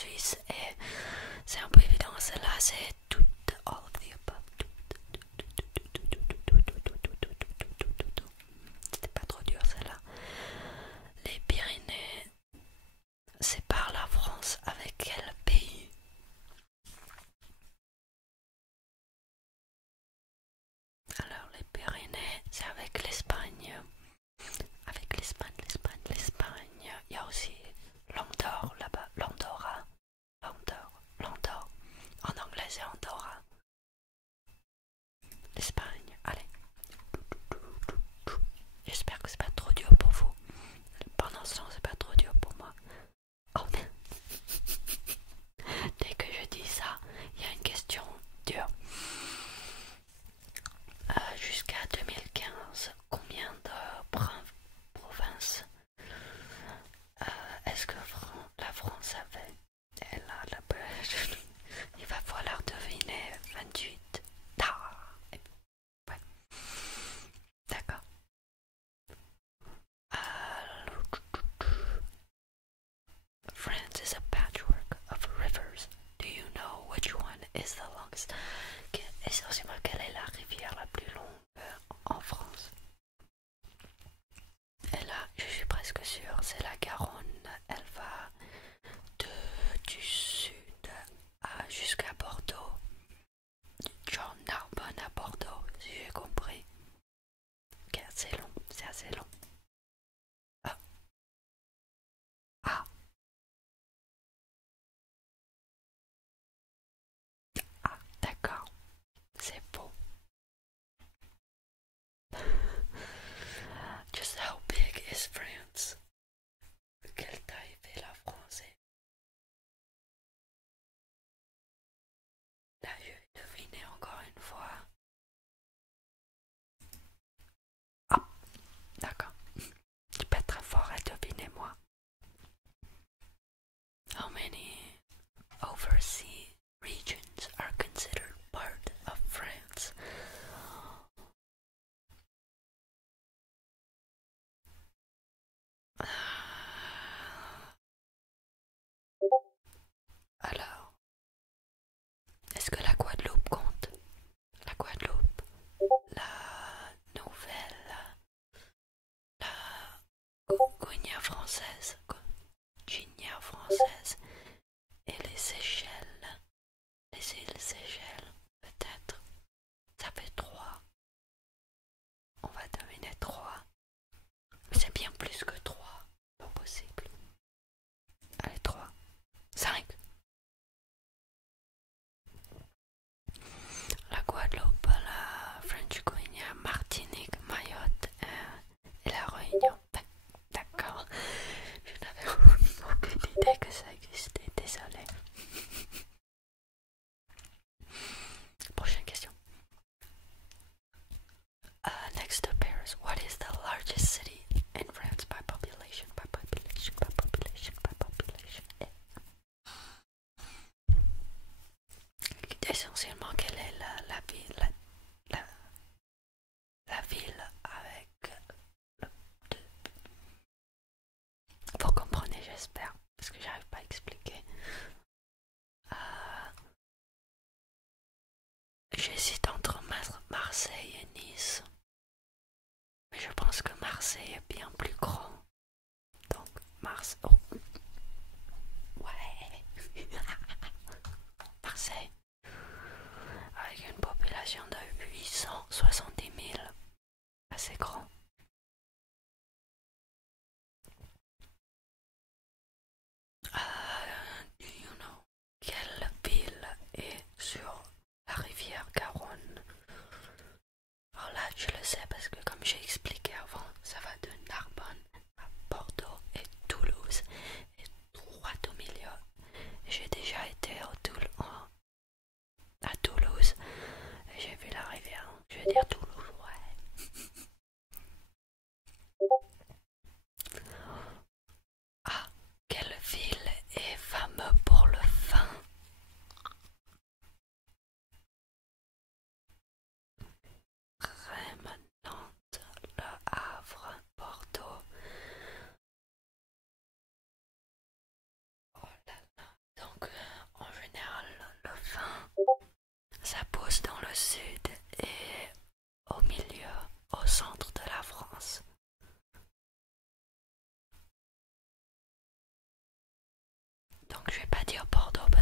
Suisse et c'est un peu évident. Celle-là, c'est tout, all of the above. C'était pas trop dur celle-là. Les Pyrénées séparent la France avec quel pays? Alors les Pyrénées, c'est avec l'Espagne. Avec l'Espagne, l'Espagne, l'Espagne. Il y a aussi l'Andorre là-bas. L'Andorra. L'Andorre. L'Andorre. En anglais c'est Andorra. L'Espagne. Allez. J'espère que c'est pas trop dur pour vous. Pendant ce temps, c'est pas trop dur pour moi. Oh mais dès que je dis ça, il y a une question dure. Jusqu'à 2015, combien de provinces est-ce que la France avait? Et là, il va falloir deviner 28. Ah, ouais. D'accord. France is a patchwork of rivers. Do you know which one is the longest? Essentiellement, quelle est la rivière la plus longue en France? Et là, je suis presque sûre, c'est la Garonne. Elle va du sud jusqu'à Bordeaux. Genre Narbonne à Bordeaux, si j'ai compris. C'est assez long, c'est assez long. Ah, ah, ah, d'accord, c'est beau. Just how big is France? Quelle taille fait la France? Là, je vais deviner encore une fois. Ah, d'accord. Je suis pas très fort à deviner, moi. How many overseas regions are considered part of France? Alors, est-ce que la Guadeloupe compte? La Guadeloupe, la Nouvelle, la Guyane française, Guyane française et les Seychelles, les îles Seychelles, peut-être. Ça fait 3. On va deviner 3. C'est bien plus que 3. Pas possible. Allez, 3. 5. La Guadeloupe, la French Guiana, Martinique, Mayotte et la Réunion. D'accord. Je n'avais aucune idée que ça existait. Désolée. Prochaine question. Next to Paris, what is the largest city in France by population? By population, by population, by population. Essentiellement, quelle est la ville, la ville avec le... Vous comprenez, j'espère, parce que j'arrive pas à expliquer. J'hésite entre Marseille et Nice. Mais je pense que Marseille est bien plus grand. Donc, Marseille. Oh. Ouais. Marseille.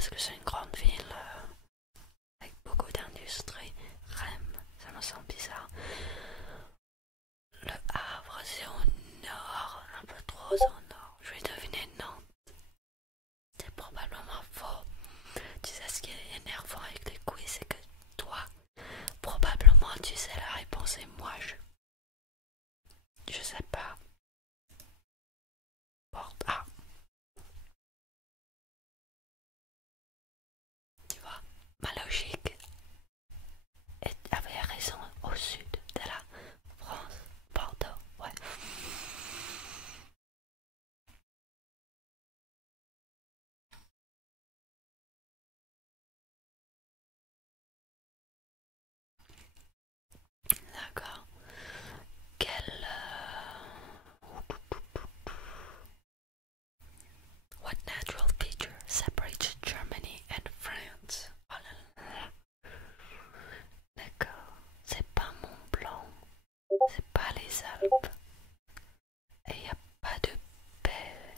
parce que c'est une grande ville avec beaucoup d'industrie. Rennes, ça me semble bizarre. Le Havre, c'est au nord, un peu trop au nord. Je vais deviner Nantes. C'est probablement faux. Tu sais ce qui est énervant avec les quiz, c'est que toi, probablement tu sais la réponse et moi je sais pas. Ah, tu vois, ma logique avait raison au sud de la France, Bordeaux, ouais. D'accord. Quel... What natural feature separates Germany and France? Oh là là. D'accord. C'est pas Mont Blanc, c'est pas les Alpes. Et il n'y a pas de baie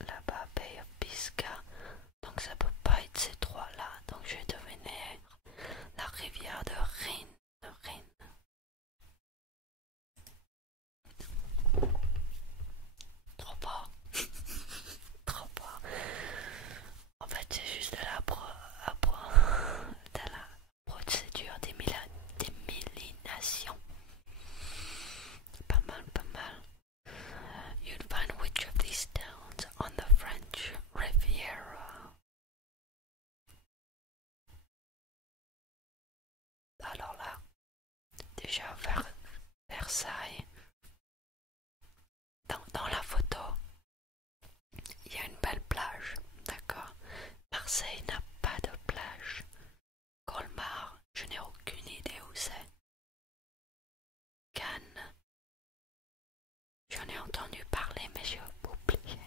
là-bas, Bay of Biscay. Donc ça peut pas être ces trois-là. Donc je vais deviner la rivière de Rhin. De Rhin. Trop pas. Trop pas. En fait, c'est juste de la procédure d'élimination. Pas mal, pas mal. You'd find which of these towns on the French Riviera. Alors là, déjà Versailles. Dans la photo, il y a une belle plage, d'accord. Marseille n'a pas de plage. Colmar, je n'ai aucune idée où c'est. Cannes, j'en ai entendu parler mais j'ai oublié.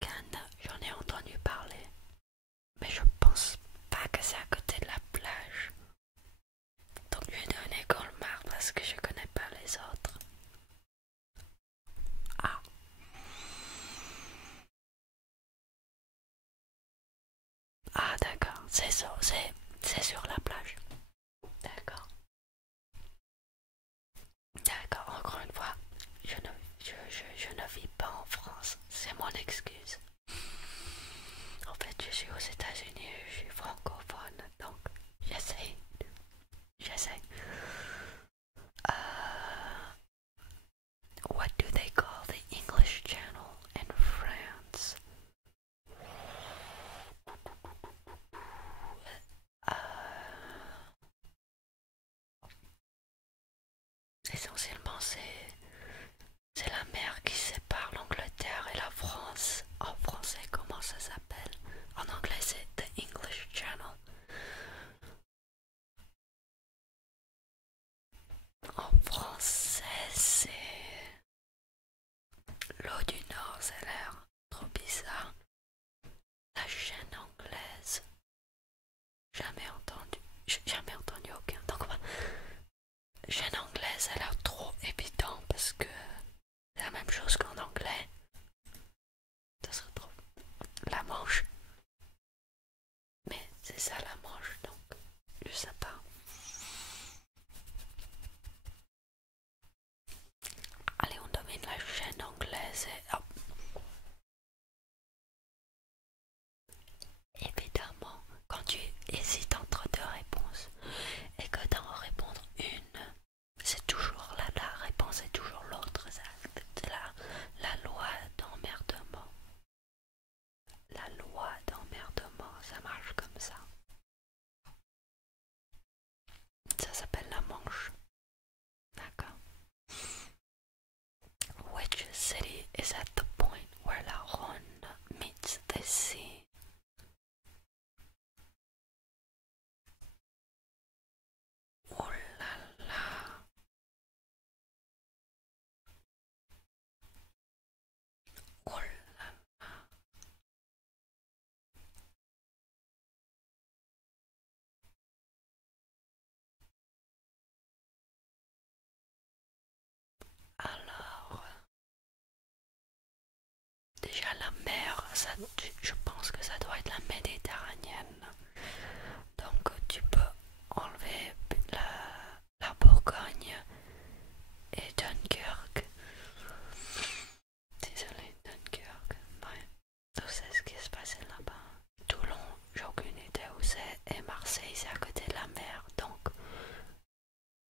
Cannes, j'en ai entendu parler mais je pense pas que c'est à côté de la plage. Donc je vais donner Colmar parce que je connais pas les autres. Ah, ah d'accord, c'est sur la plage. D'accord. D'accord, encore une fois, je ne vis pas en France, c'est mon excuse. En fait, je suis aux États-Unis, je suis francophone, donc j'essaie. J'essaie. What do they call the English Channel in France? Euh, Essentiellement, c'est la mer qui sépare l'Angleterre et la France. En français, comment ça s'appelle? En anglais, c'est The English Channel. En français, c'est l'eau du Nord, ça a l'air trop bizarre. La chaîne anglaise, jamais entendu aucun. Donc, chaîne anglaise, elle a l'air trop évident parce que c'est la même chose qu'en anglais. Ça serait trop. La Manche. Mais c'est ça la Manche, donc je sais pas. Allez, on domine la chaîne anglaise et hop. Évidemment, quand tu hésites entre deux réponses et que d'en répondre une, c'est toujours la réponse est toujours l'autre. C'est la loi d'emmerdement. La loi d'emmerdement, ça marche comme ça. Ça s'appelle la Manche. D'accord. Which city is at the point where la Rhône meets the sea? Oh là là. Oh là. Alors, je pense que ça doit être la Méditerranéenne. Donc tu peux enlever la Bourgogne et Dunkerque. Désolé, Dunkerque. Ouais. Tout c'est ce qui se passait là-bas. Toulon, j'ai aucune idée où c'est. Et Marseille, c'est à côté de la mer. Donc,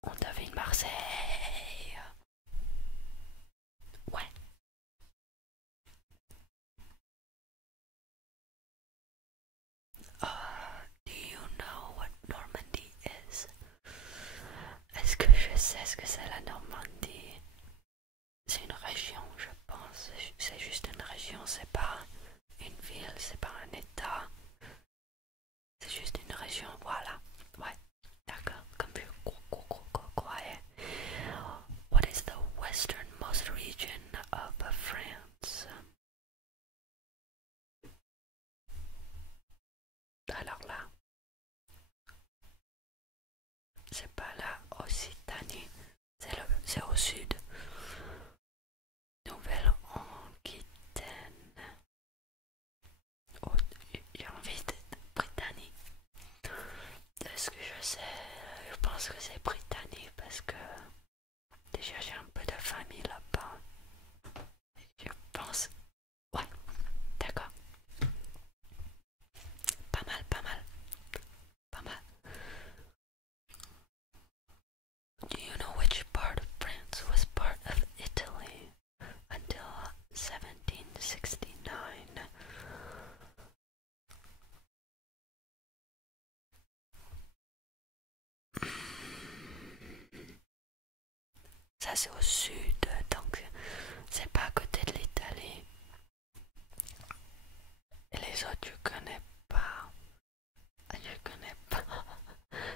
on devine Marseille. Ouais. Do you know what Normandy is? Est-ce que je sais ce que c'est la Normandie? C'est une région, je pense. C'est juste une région, c'est pas une ville, c'est pas un état. C'est juste une région, voilà. Ouais, d'accord, comme je croyais. What is the westernmost region of France? Alors là, c'est pas la Occitanie, c'est au sud. Nouvelle-Aquitaine. Oh, j'ai envie de Britannique. Est-ce que je sais? Je pense que c'est Britannique parce que déjà j'ai un peu de famille là-bas. Je pense. Ouais, d'accord. Pas mal, pas mal, pas mal. Do you know which part of France was part of Italy until 1769? Ça c'est au sud, donc c'est pas à côté de l'Italie. Et les autres je connais pas. Je connais pas.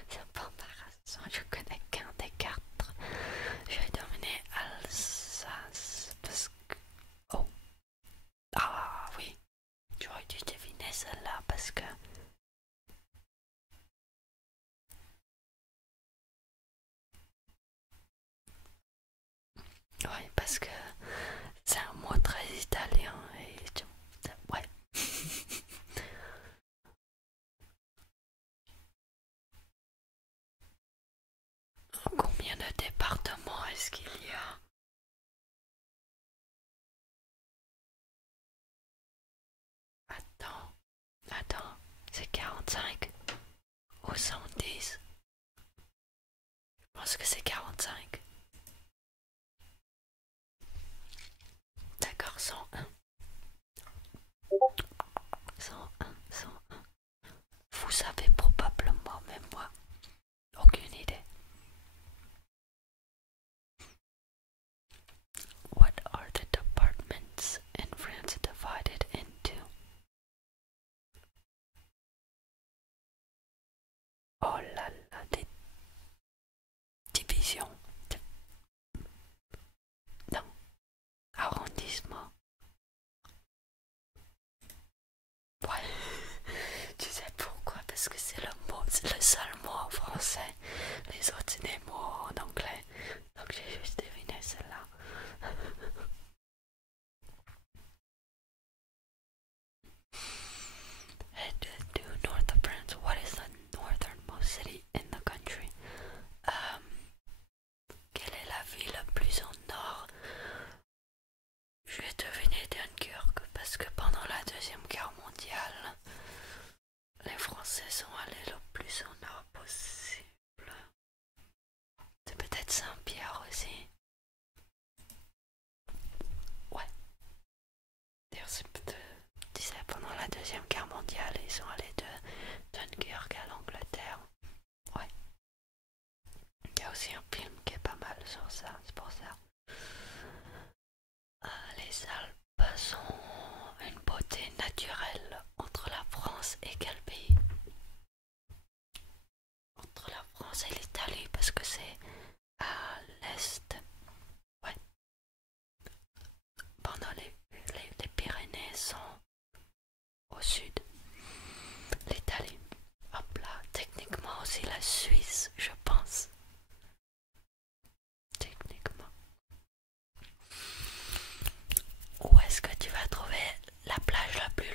C'est pas embarrassant, je connais qu'un des quatre. Je vais dominer Alsace parce que... Oh. Ah oui. J'aurais dû deviner celle-là parce que... Oui, parce que c'est un mot très italien et... Ouais. Combien de départements est-ce qu'il y a? Attends, c'est 45 ou 110? Je pense que c'est 45. D'accord, 101. 101, 101. Vous savez probablement, même moi, aucune idée. What are the departments in France divided into? Oh là là, des divisions. Non, arrondissement. Ouais, tu sais pourquoi? Parce que c'est le seul mot en français. Les autres, c'est des mots en anglais. Donc j'ai juste deviné celle-là. Head to north of France. What is the northernmost city in the country? Quelle est la ville la plus au nord? Je vais deviner Dunkerque parce que pendant la Deuxième Guerre mondiale, les Français sont allés le plus au nord possible. C'est peut-être Saint-Pierre aussi. Ouais. D'ailleurs, tu sais, pendant la Deuxième Guerre mondiale, ils sont allés de Dunkerque à l'Angleterre. Ouais. Il y a aussi un film qui est pas mal sur ça, c'est pour ça. Les Alpes sont une beauté naturelle entre la France et quel pays? Entre la France et l'Italie parce que c'est à l'est. Ouais. Pendant les Pyrénées sont au sud. L'Italie. Hop là. Techniquement aussi la Suisse, je pense. Techniquement. Où est-ce que tu vas trouver la plage la plus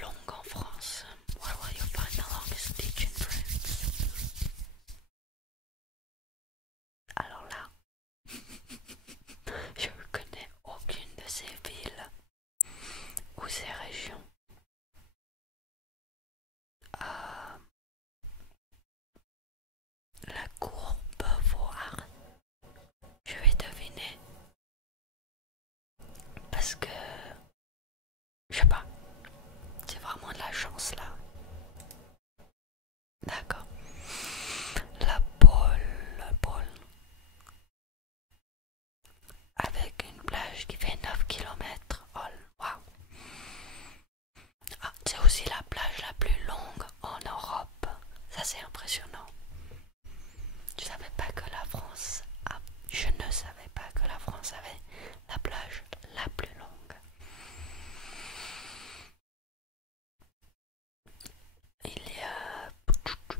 Je sais pas, c'est vraiment de la chance là. D'accord. La pôle, avec une plage qui fait 9 km. Oh, waouh. Ah, c'est aussi la plage la plus longue en Europe. Ça, c'est impressionnant. Je savais pas que la France Je ne savais pas que la France avait la plage la plus longue.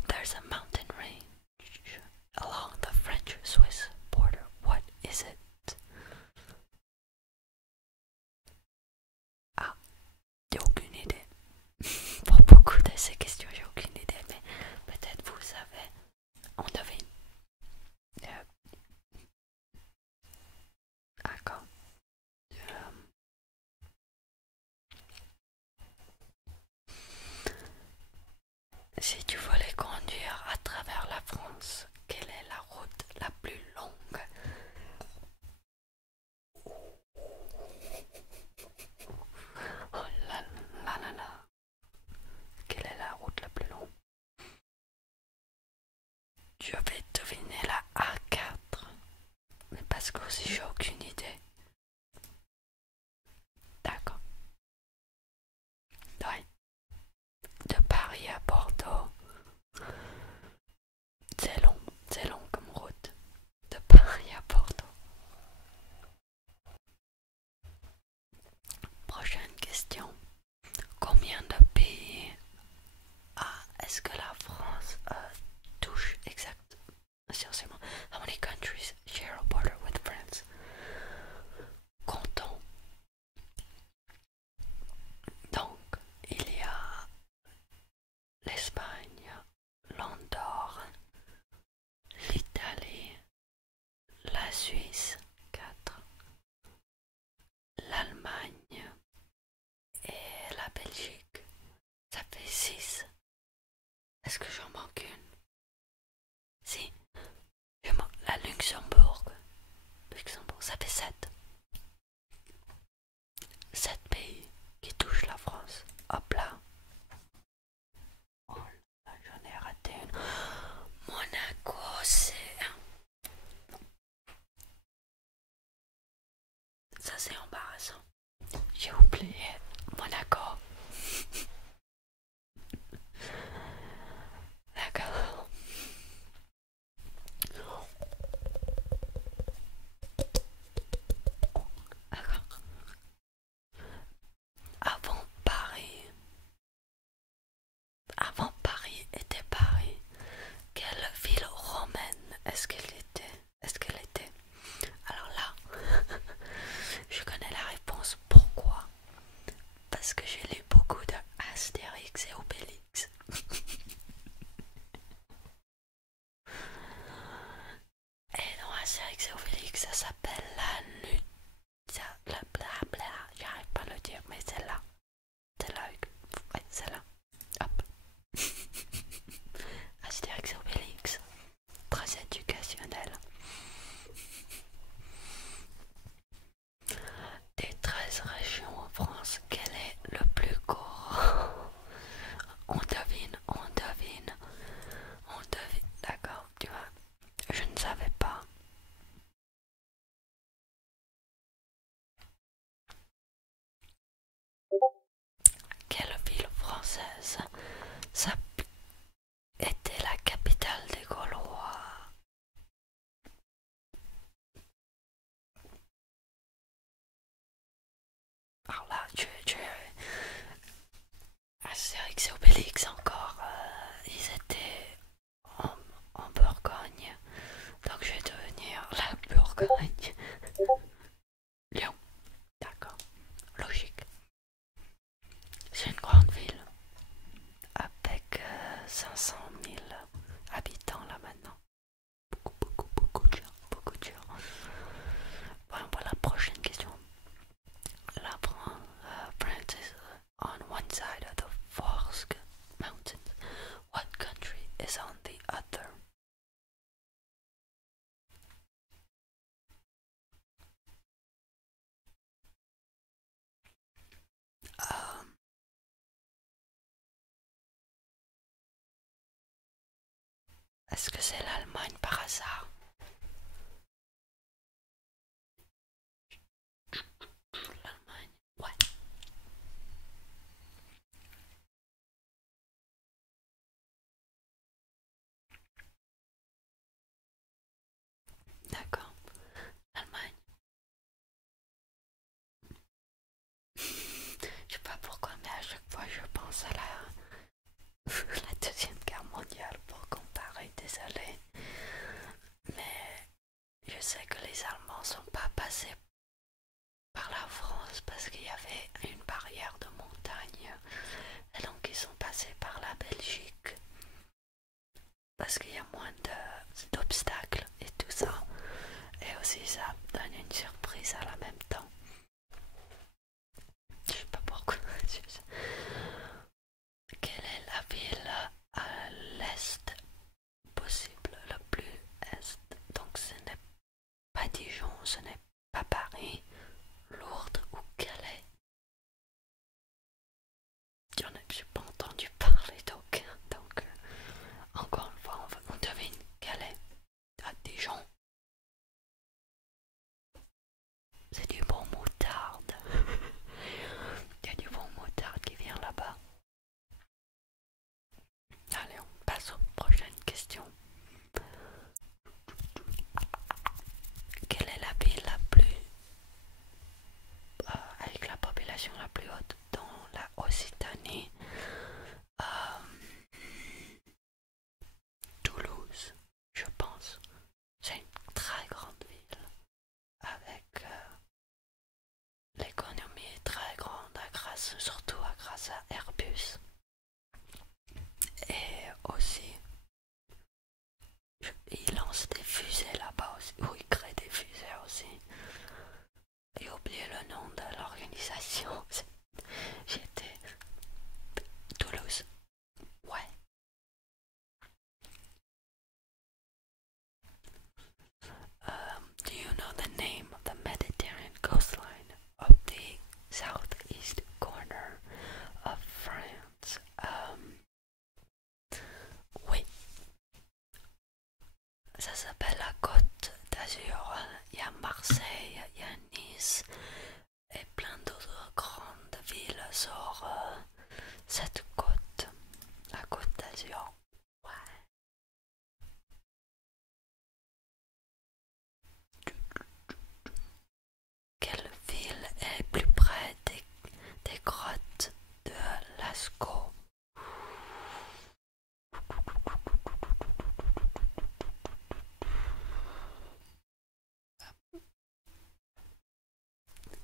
There's a mountain range along the French-Swiss border. What is it? Ah, j'ai aucune idée. Pour beaucoup de ces questions, j'ai aucune idée, mais peut-être vous savez. On devine. D'accord. Si tu voulais conduire à travers la France, quelle est la route la plus longue? Oh là là là là. Quelle est la route la plus longue? Je vais deviner la A4. Mais parce que aussi j'ai aucune idée. D'accord. Ouais. De Paris à Bordeaux. C'est long comme route. De Paris à Bordeaux. Prochaine question. Combien de pays est-ce que la France touche exactement? Essentiellement. How many countries share a border with France? Comptons. Donc, il y a l'Espagne, l'Andorre, l'Italie, la Suisse, 4, l'Allemagne et la Belgique. Ça fait 6. Est-ce que j'en manque une? Si, je manque la Luxembourg. Luxembourg, ça fait 7. 7 pays qui touchent la France. Hop là. Oh là, j'en ai raté une. Monaco, ça c'est embarrassant. J'ai oublié Monaco. D'accord. D'accord. Avant Paris. Avant Paris était Paris. Quelle ville romaine est-ce qu'elle était? Alors là, je connais la réponse. Pourquoi? Parce que j'ai lu beaucoup de Astérix et Obélix. Et dans Astérix et Obélix, ça s'appelle la lutte. La blabla, j'arrive pas à le dire, mais c'est là. C'est là. Ouais, c'est là. Hop. Astérix et Obélix. Très éducationnel. Des 13 régions en France, quel est le plus court? On devine. D'accord, tu vois. Je ne savais pas. Quelle ville française ça était la capitale des Gaulois? Alors là, Astérix et Obélix encore, ils étaient en Bourgogne. Donc je vais devenir la Bourgogne. Lyon, d'accord, logique. C'est une grande ville avec Est-ce que c'est l'Allemagne par hasard? L'Allemagne, ouais. D'accord. L'Allemagne. Je sais pas pourquoi, mais à chaque fois je pense à la Deuxième Guerre mondiale pour comparer, désolé. Mais je sais que les Allemands sont pas passés par la France parce qu'il y avait une barrière de montagne. Et donc ils sont passés par la Belgique parce qu'il y a moins d'obstacles et tout ça. Et aussi ça donne une surprise à la même temps. Je sais pas pourquoi. Quelle est la ville à l'est possible, le plus est? Donc ce n'est pas Dijon, ce n'est pas Paris, Lourdes ou Calais. J'en ai pas entendu parler d'aucun. Donc encore une fois, on devine Calais. À Dijon, c'est du bon moutarde. Il y a du bon moutarde qui vient là-bas. Allez, on passe aux prochaines questions. Quelle est la ville la plus avec la population la plus haute dans la Occitanie? Toulouse, je pense. C'est une très grande ville avec l'économie est très grande surtout grâce à Airbus. Et aussi, ils lancent des fusées là-bas aussi, ou ils créent des fusées aussi. J'ai oublié le nom de l'organisation. J'étais Toulouse. Ouais. Do you know the name of the Mediterranean coastline of the southeast corner of France? Oui, ça s'appelle la Côte d'Azur. Il y a Marseille, il y a Nice et plein d'autres grandes villes sur cette côte, la Côte d'Azur. Ouais. Quelle ville est plus près des grottes de Lascaux?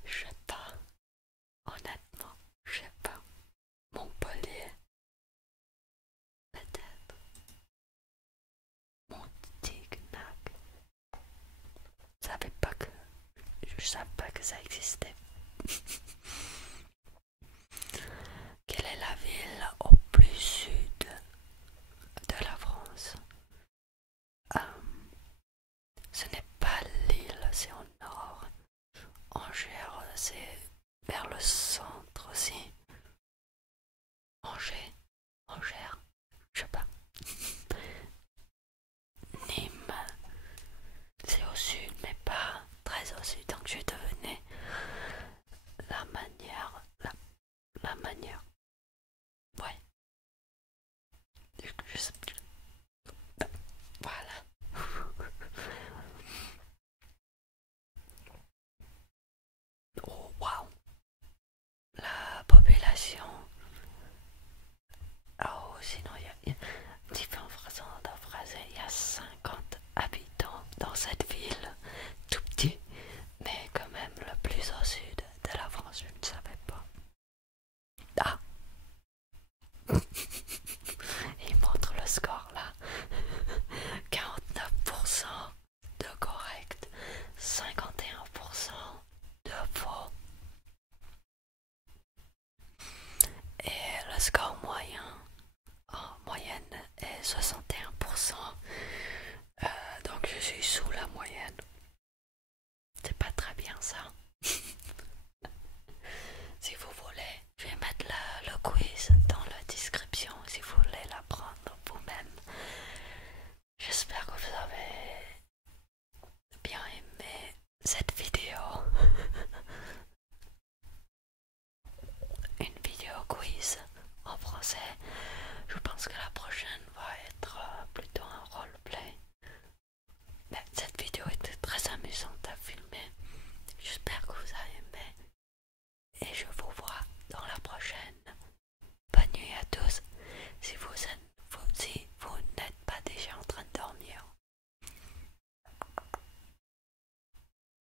Je sais pas. Honnêtement, je sais pas. Montpellier, peut-être. Montignac. Je savais pas que ça existait. Quelle est la ville au plus sud de la France? Ce n'est pas Lille, c'est au nord. Angers, c'est vers le centre aussi. Angers, je sais pas. Nîmes, c'est au sud, mais pas très au sud. Donc je devenais la manière, la manière. Ouais. Je sais plus. Voilà. Oh, waouh. La population. Oh, sinon il y a différentes façons de phraser. Il y a 50 habitants dans cette ville. Tout petit, mais quand même le plus au sud de la France. Je ne savais pas. Ah. Il montre le score là. 49% de correct, 51% de faux. Et le score moyen en moyenne est 61%. Donc je suis sous la moyenne. C'est pas très bien ça. Si vous voulez, je vais mettre le quiz dans la description si vous voulez l'apprendre vous-même. Je français. Je pense que la prochaine